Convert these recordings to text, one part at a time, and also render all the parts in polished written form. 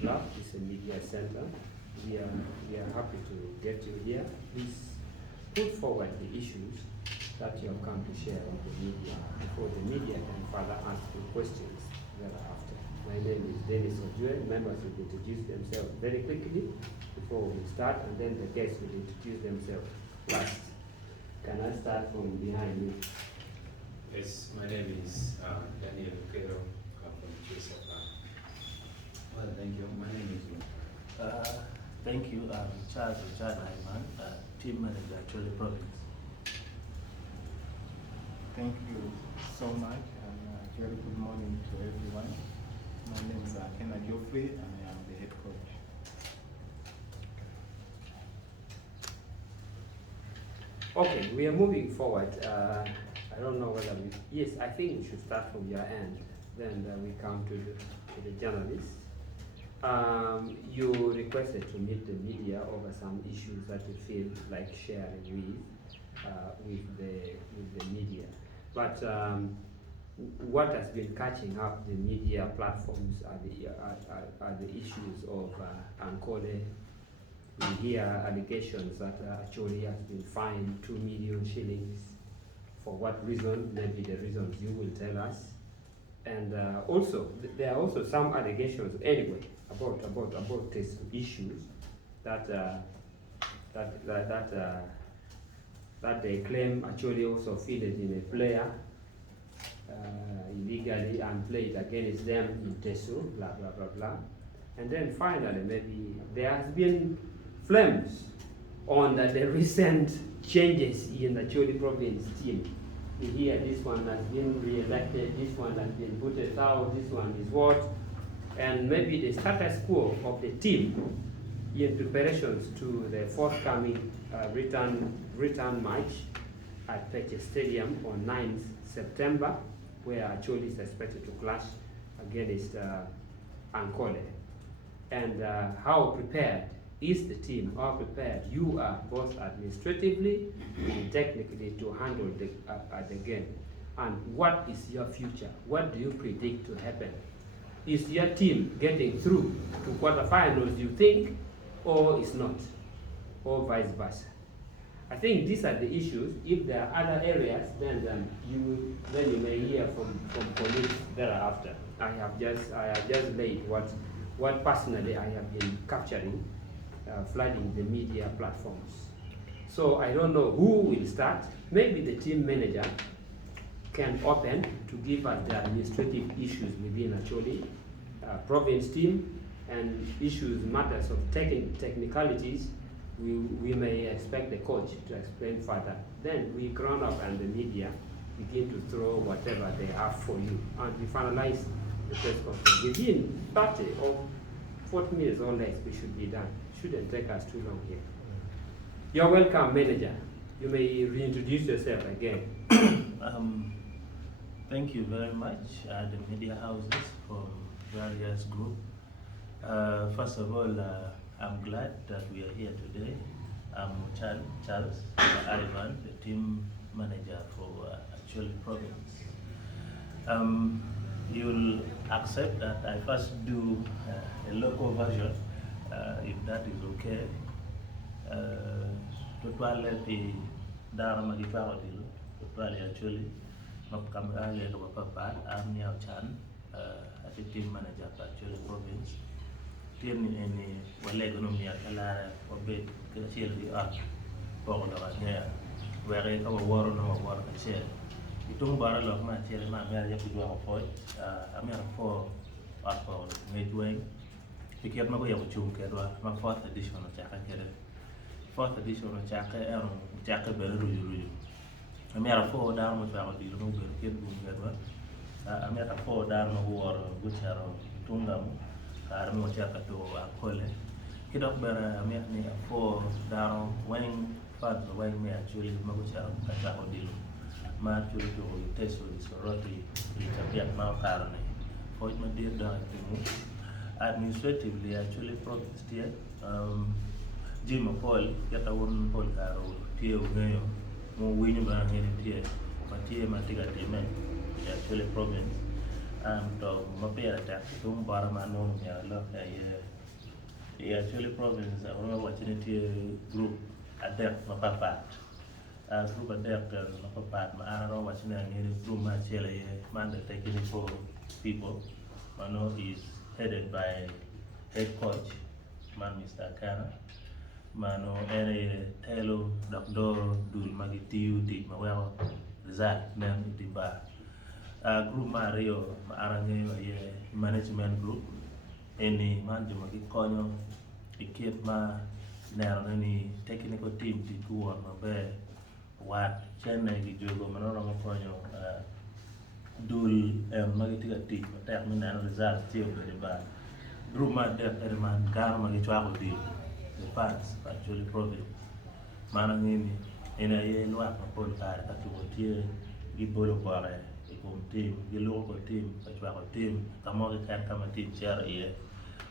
Club. It's a media center. We are happy to get you here. Please put forward the issues that you have come to share on the media before the media can further ask you questions thereafter. My name is Dennis Ojue. Members will introduce themselves very quickly before we start, and then the guests will introduce themselves last. Can I start from behind you? Yes, my name is Daniel Pedro. I'm from Chase. Well, thank you. My name is Thank you. I'm Charles Iman, team manager at Acoli province. Thank you so much, and very good morning to everyone. My name is Ken Geoffrey, and I am the head coach. Okay, we are moving forward. I don't know whether yes, I think we should start from your end. Then we come to the journalists. You requested to meet the media over some issues that you feel like sharing with the media. But what has been catching up the media platforms are the issues of Acoli. We hear allegations that Acoli has been fined 2 million shillings. For what reason? Maybe the reasons you will tell us. And also, there are also some allegations anyway about these issues that they claim Acoli also fielded in a player illegally and played against them in Teso, blah blah blah blah. And then finally, maybe there has been flames on the recent changes in the Acoli province team. We hear this one has been re-elected, this one has been voted out, this one is what, and maybe the status quo of the team in preparations to the forthcoming return match at Peche Stadium on 9th September, where Acoli is expected to clash against Acoli. And how prepared is the team? How prepared you are, both administratively and technically, to handle the game? And what is your future? What do you predict to happen? Is your team getting through to quarterfinals, you think, or is not, or vice versa? I think these are the issues. If there are other areas, then you may hear from colleagues thereafter. I have just laid what personally I have been capturing, flooding the media platforms. So I don't know who will start. Maybe the team manager can open to give us the administrative issues within Acoli province team, and issues, matters of technicalities. We may expect the coach to explain further. Then we grown up and the media begin to throw whatever they have for you, and we finalize the press conference within 30 or 40 minutes or less. We should be done. Shouldn't take us too long here. You're welcome, manager. You may reintroduce yourself again. Thank you very much, the media houses from various groups. First of all, I'm glad that we are here today. I'm Charles Ivan, the team manager for Acoli province. You'll accept that I first do a local version, if that is okay. Total the Dharma Giparadil, total Acoli, Mapkamaya Papa, I'm Niao Chan, as the team manager for Acoli province. Team in any Walegonomia Kalara or bed, Kachil the art, Pogla here, where I have a war on our work at share. You don't borrow of my chair, my marriage to do a point. I'm here for art for midway. You get my way of Chunka, my 4th edition of Chaka. 4th edition of Chaka, Chaka Beru. I'm here for down with our deal, no good, I'm here for down who are good arrow, Tungam. Mo chaka to Acoli. Kidok bera me for down when fat when me actually Magucha Kataho Dilo. Matthew to Teso is Roti, Piat Mount Carne. For it, my dear Don, administratively, actually, province here. Jim Paul, get a one Paul Caro, Tio Mayo, more winning by here, Matia Matiga Temen, actually province. to mapia attack tum barama no ya lo actually province I watching group adapt mapapat group adapt mapapat ma ara watching any group ma chele man the technical people mano is headed by head coach man Mr. Kana mano ere telo doctor dul magitiu di mawewa result nan di ba group Mario Arange management group any man juma ki konyo ikip ma nero ni technical team ti kuwa mabe wat chenne gi jogo manoro mo konyo dul magitiga ti tek mi nan result ti be ba group ma de man gar ma gi chwa ko di the parts actually province manangini ina ye lwa ko pol kar ka tu tie gi bolo bare com team gelo ko team ka ko team kamo kan kama team share ye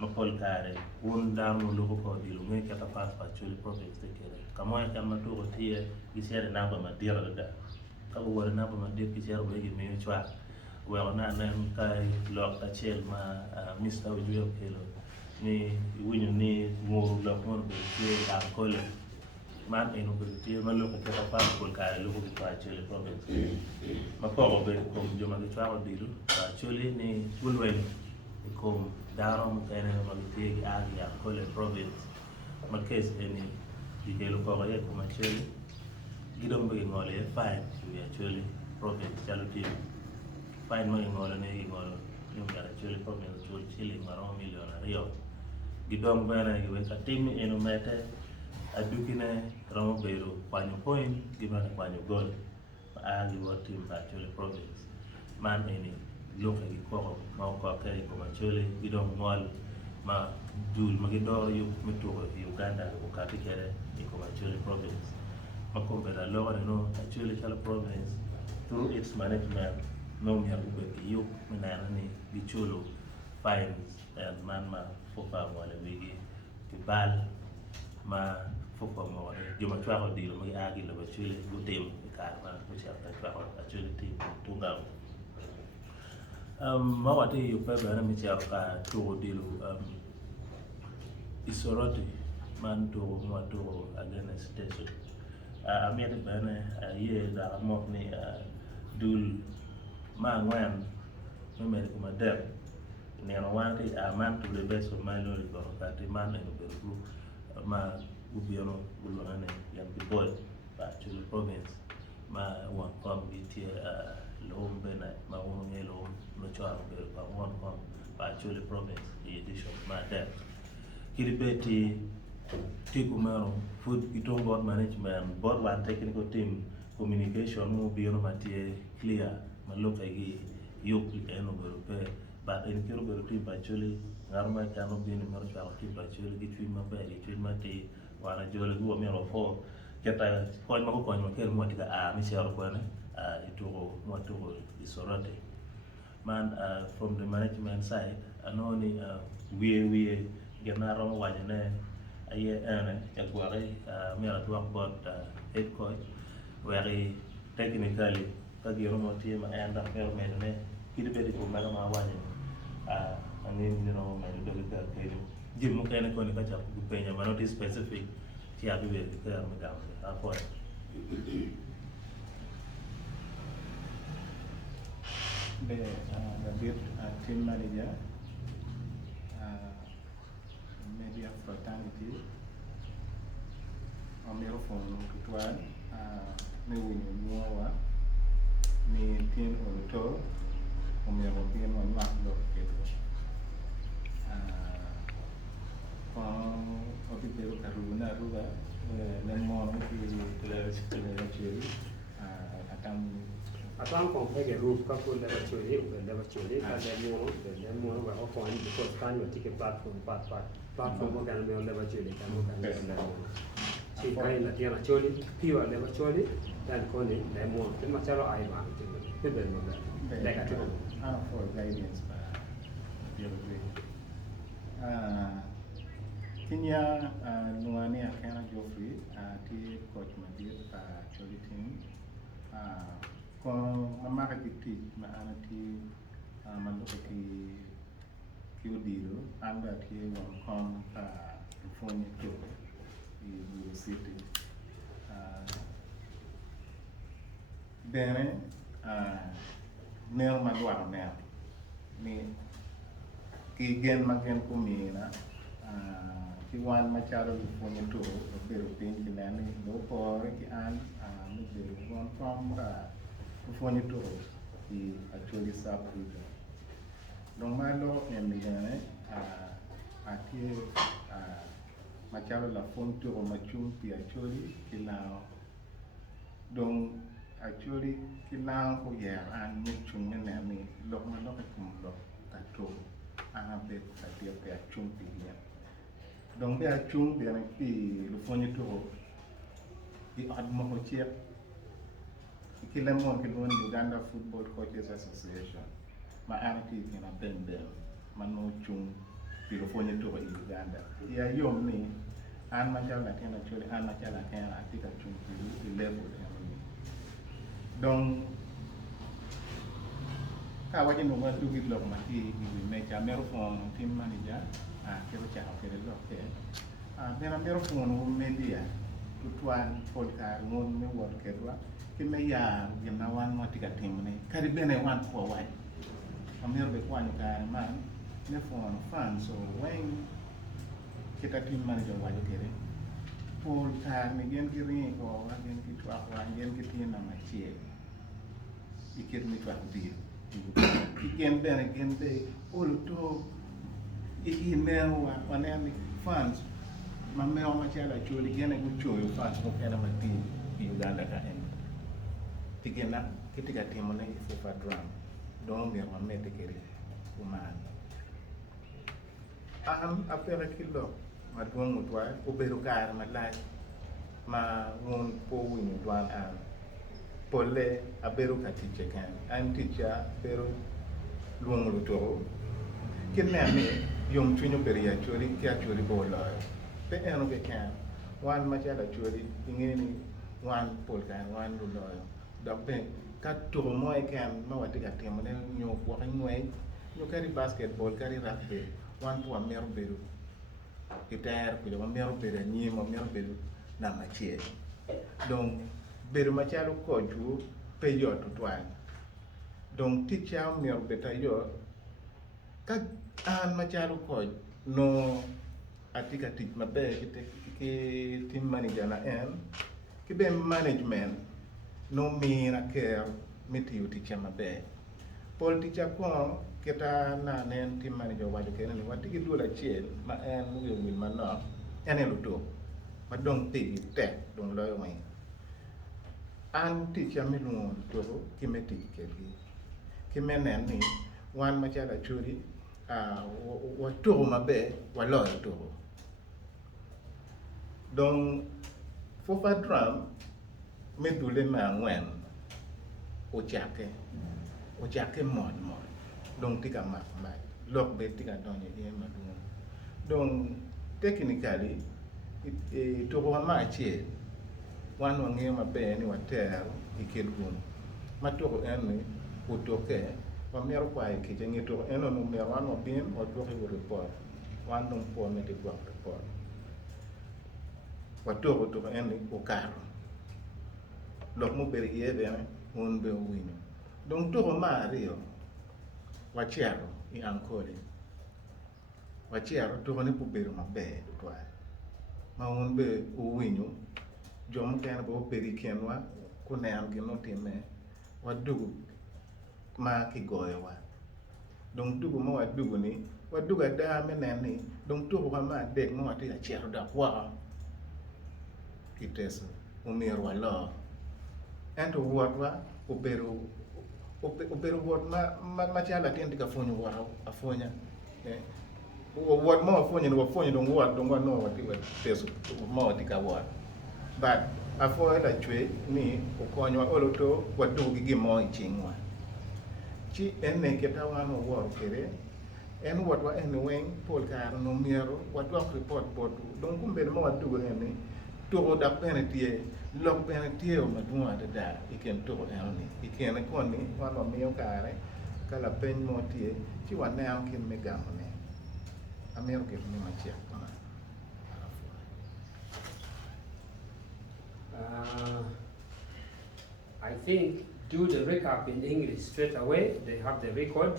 mapol kare won damo lo ko di lo ngi ka pa actually province de kere kamo kan ma to ko tie gi share na ba ma dira da ka wo na ba ma dir ki share be gi me chwa we na nan kai lo ka chel ma Mr. Ujo kelo ni winyo ni ngoro lo ko be tie Acoli man eno be tie ma lo ka pa pol kare lo ko actually province ma ko be ko joma ke twa dilu actually ni bulwen ko darom kene ma tie agi Acoli province ma case eni dikelo ko ye ko ma cheli gidom be ngole fine we actually province chalo team fine ma ngole ne ngolo ni ngara actually province chili maro million rio gidom bana gi we ka team eno mete adukine ramo beiro panyo point gimana panyo gol agi wo team actually province man eni loka gi ko ma ko kay ko actually gidom ngol ma dul ma gidor yu meto Uganda ko ka tikere ko actually province ma ko bela lo no actually chala province through its management no mi abu be yu menana ni bichulo fines and man ma fofa wala wigi kibal ma fofa mo juma twa ko dilo mo agi lo actually gutem ka ma ko chapa twa ko actually team tunga ma wati yu pa bana mi chapa to dilo isoroti man to mo to against station amede bana ye da mo ni dul ma ngwan me me ko madam ni ana wanti man to the best of my knowledge ko kati man en be group ma ubiono bulwana yan bi boy ba actually province ma won kom bi tie lo bena ma won ngelo no chwa be ba won kom ba actually province edition ma that kiribeti tiku maro food itongo management board one technical team communication mo biono matie clear maloka gi yok eno be but in kero be team actually ngarma kanu bin mo chwa team actually gi twi ma be gi ma te wala jole go mi ro fo keta ko ma ko ma ker mo tiga mi share ko ne itu mo to isorate man from the management side anoni we genaro wajane aye ene jaguare mi ra to about head coach very technically kagiro mo team and affair me ne kidbe ko mara ma waje angin ni no me do ga kay jim mo kene ko ni ka chap ku penya ma not specific ti abi be ka am ga afo the bit team manager maybe a fraternity amero phone kutwan me winyo muwa mi tin oluto omero pien wan mak lo keto okipero karuna ruga le mono ki tele chiri atam kon pege roof ka ko le chori ka le mo wa ko ani ko kan yo tike platform mo kan me le chori kan mo kan le si kai la tiana chori piwa le chori dan ko ni le mo te ma chalo ai ma te be mo le ka to for guidance ba Kenya nuani akena Geoffrey ti coach Madrid actually team ko mamaka ti ma anati maluko ki udiro anda tie wang kom fonye to I Guru City bene ner madwaro ner ni ki gen magen kumina ki wan machalo gi fonye to obero piny ki neni lopore ki an mibero wang kom fonye to I Acoli sub-region. Dong malo en bene atie machalo la fon turo machung pi Acoli kilao. Dong Acoli kilao ko yer an michung meneni lok malok kum lok tato ana be tatia pe achung pi yer. Dong be achung bene pi lu fonye turo I admo ko chiep Kilemon Uganda Football Coaches Association. Ma anti kina ben mano chung pilofonye to Uganda. Ya yom ni an machala kena chole an machala kena atika chung pilu level ni. Donc ka waje no ngatu gi lok mati gi mecha mero fon team manager kero cha kero loke. Mera mero fon wo media tutwan polkar mon me wot kedwa kime ya gimna wan matika timne kari bene wan po wai amir be kwanyo kare man ne fon fan so when kita team manager wajo kere pol tar ni gen ki rin ko wa gen ki twa wa gen ki tin na machie ikir mi twa di gen bene gen be all to I mewa wanani fans mameo machala choli gene ku choyo fans ko kana mati Uganda ka en tigena kitika timu na ifufa drum donc mer mamete kere kuman apere kilo madwong mutwa obero kar malai ma ngun po wini dwan pole abero ka teacher kan I'm teacher pero luong luto kinene yom chunyo beria chori kya chori bola pe eno ke kan wan machala chori ingeni wan pol kan wan lulo Dape ka turo mo kan ma wati ka temo ne nyo ko ngwe nyo kari basketball kari rugby wan po mer beru iter ko jo mer beru ni mo mer beru na machie donc beru machalo ko ju pe yo to twan donc teacher mer beta yo ka an machalo ko no atika tik mabe ki team manager na en ki be management no mina care mitiyu teacher mabe pol teacher ko keta na nen team manager wajo kene ni wati gi dula chiel ma en wil mano ene luto ma dong ti te dong loyo mai an teacher mi luon to ki meti kelgi ki menen ni wan ma chala churi wa to mabe wa loyo to dong fofa drum medule ma ngwen o chake mon donc tika mak mai lok be tika donye e madun donc technically to ho ma che wan wange mabe ni water ikel gun ma to ko en o to ke wa mero kwa ke je to en no me wan no bin o to ko report wan dum po me te kwa report wa to ko en o karo lok mo beri ye bene on be wino donc to ma rio wachiaro I Acoli wachiaro to ne pu beri mabe to ma on be wino jom ken bo beri kenwa ku ne am gino time wadugu ma ki goyo wa donc dugu ma wadugu ni waduga da meneni donc to ko ma dek mo ati achiaro da kwa kiteso umir walo ento wotwa obero wot ma chala tendi ka fonyo wara afonya wot ma afonya no afonya dong wot dong no wati wa teso ma wati ka wot but afoya la chwe ni okonywa oloto wadugi gi mo ichingwa chi ene keta wano wor kere en wotwa en weng pol kar no miero watwa report bodu dong kumbe ma wadugo ene to da penalty lok penalty o madua da iken to eni iken ko ni wano miyo kare kala peny motie ci wan ne am kin migamo ne amir ke ni machiek kama I think do the recap in English straight away. They have the record.